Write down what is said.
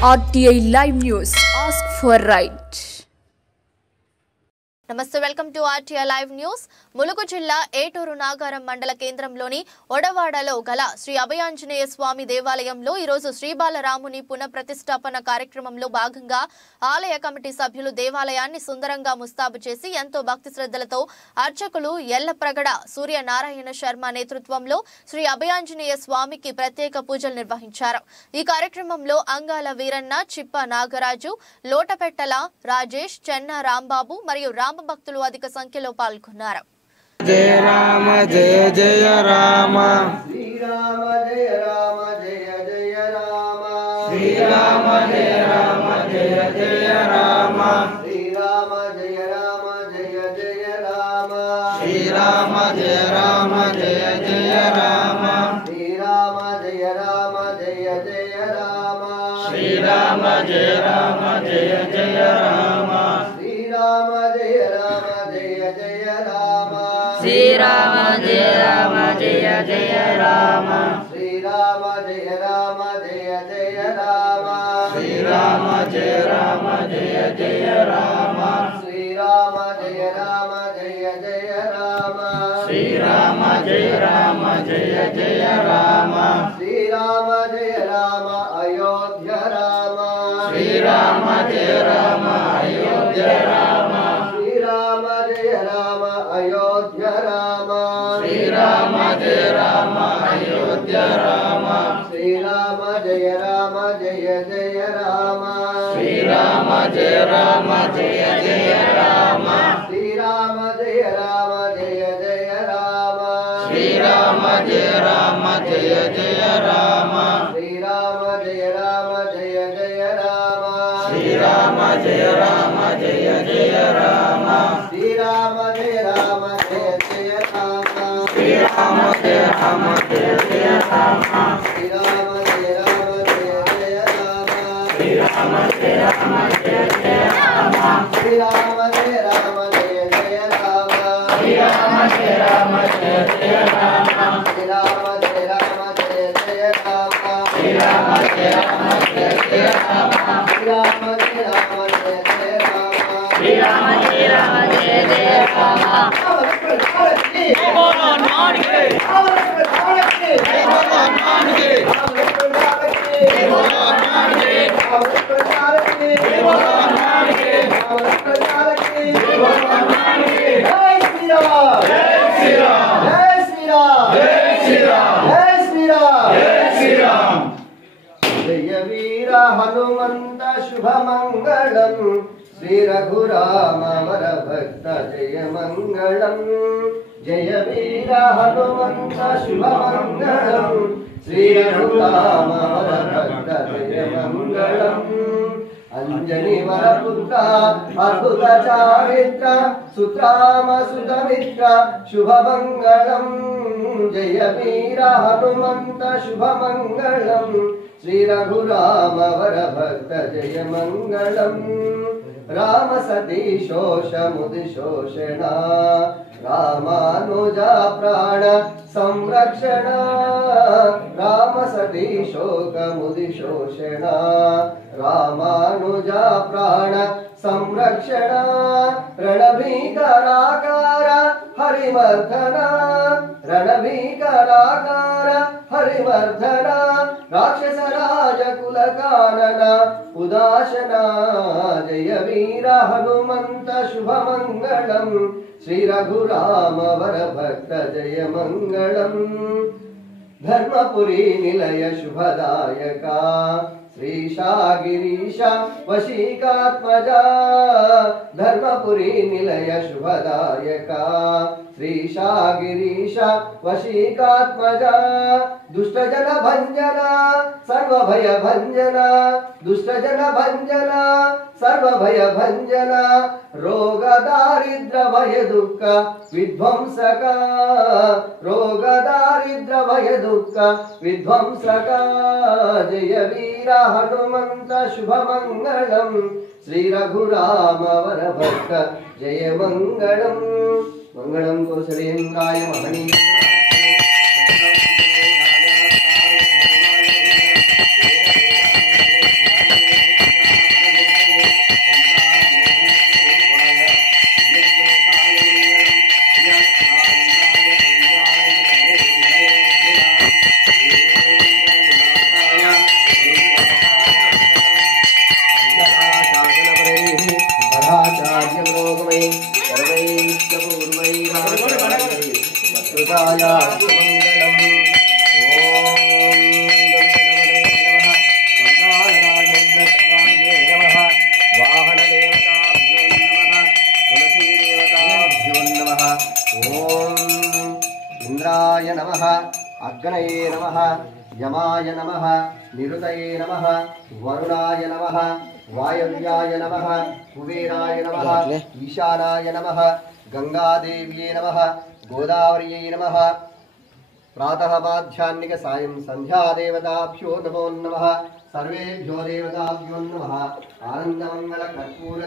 RTI Live News. Ask for right. నమస్తే welcome to RTI live news. Mulugu జిల్లా ఏటూరు నాగారం మండల కేంద్రంలోని ఒడవాడలో గల శ్రీ అభయాంజనేయ స్వామి దేవాలయంలో ఈరోజు శ్రీబాలరాముని పునఃప్రతిష్ఠాపన కార్యక్రమంలో భాగంగా ఆలయ కమిటీ సభ్యులు దేవాలయాన్ని సుందరంగా ముస్తాబు చేసి ఎంతో భక్తి శ్రద్ధలతో అర్చకులు ఎల్లప్రగడ సూర్యనారాయణ శర్మ నేతృత్వంలో శ్రీ అభయాంజనేయ స్వామికి ప్రత్యేక పూజలు నిర్వహించారు. ఈ కార్యక్రమంలో అంగాల వీరన్న, చిప్ప నాగరాజు, లోటపెట్టల రాజేష్, చెన్న రాంబాబు మరియు భక్తులు అధిక సంఖ్యలో పాల్గొన్నారు. జయ రామ జయ జయ రామ శ్రీరామ జయ రామ జయ జయ రామ శ్రీరామ జయ రామ జయ జయ రామ శ్రీరామ జయ రామ జయ జయ రామ శ్రీరామ జయ రామ జయ జయ రామ శ్రీరామ జయ రామ జయ జయ రామ శ్రీరామ జయ రామ జయ జయ రామ శ్రీరామ జయ రామ జయ జయ రామ శ్రీరామ జయ రామ జయ జయ రామ శ్రీరామ జయ రామ జయ జయ రామ శ్రీరామ జయ రామ జయ జయ రామ శ్రీరామ జయ రామ జయ జయ రామ శ్రీరామ జయ రామ జయ జయ రామ శ్రీరామ జయ రామ అయోధ్య రామ శ్రీరామ జయ రామ అయోధ్య రామ శ్రీరామ జయ రామ అయోధ్య రామ శ్రీరామ జయ రామ అయోధ్య రామ శ్రీరామ జయ రామ జయ జయ రామ శ్రీరామ జయ రామ జయ జయ రామ శ్రీరామ జయ రామ జయ జయ రామ శ్రీరామ జయ రామ జయ జయ రామ శ్రీరామ జయ రామ జయ జయ రామ శ్రీరామ జయ రామ జయ జయ రామ శ్రీరామ జయ రామ జయ జయ రామ శ్రీరామ జయ రామ జయ జయ రామ శ్రీరామ జయ రామ జయ జయ రామ శ్రీరామ జయ రామ జయ జయ రామ శ్రీరామ జయ రామ జయ జయ రామ శ్రీరామ జయ రామ జయ జయ రామ శ్రీరామ జయ రామ జయ జయ రామ శ్రీరామ జయ రామ జయ జయ రామ శ్రీరామ జయ రామ జయ జయ రామ శ్రీరామ జయ రామ జయ జయ రామ జయ వీర హనుమంత శుభమంగళం శ్రీ రఘురామ వర భక్త జయ మంగళం జయ వీర హనుమంత శుభమంగళం శ్రీ రఘురామ వర భక్త జయ మంగళం అంజని వరపుత్ర అద్భుత చారిత్ర సుత్రామ సుతమిత్ర శుభమంగళం జయ వీర హనుమంత శుభమంగళం శ్రీ రఘురామ వర భక్త జయ మంగళం రామ సతీశోషముదిశోషణ రామానుజ ప్రాణ సంరక్షణ రామ సతీశోకముదిశోషణ రామానుజ ప్రాణ సంరక్షణ రణభీకరాకార హరివర్ధన రణభీకరాకార హరివర్ధన రాక్షస రాజకుల కానన ఉదాసన జయ వీర హనుమంత శుభమంగళం శ్రీ రఘురామ వర భక్త జయ మంగళం ధర్మపురి నిలయ శుభదాయక శ్రీశా గిరీశ వశీకాత్మజ ధర్మపురి నిలయ శుభదాయక శ్రీశా గిరీశ వశీకాత్మజ దుష్టజన భంజన సర్వభయ భంజన దుష్టజన భంజన సర్వభయ భంజన రోగ దారిద్ర భయ దుఃఖ విధ్వంసక రోగ దారిద్ర భయ దుఃఖ విధ్వంసక జయ వీర హనుమంత శుభమంగళం శ్రీ రఘురామ వర భక్త జయ మంగళం మంగళం కౌసలేంద్రాయ మహనీయ అగ్నయే నమః యమాయ నమః నిరుతయే నమః వరుణాయ నమః వాయవ్యాయ నమః కుబేరాయ నమః ఈశానాయ నమః గంగాదేవ్యే నమః గోదావర్యై నమః ప్రాతః మాధ్యాహ్నిక సాయం సంధ్యా దేవతాభ్యో నమో నమః సర్వేభ్యో దేవతాభ్యో నమః ఆనందమంగళ కర్పూర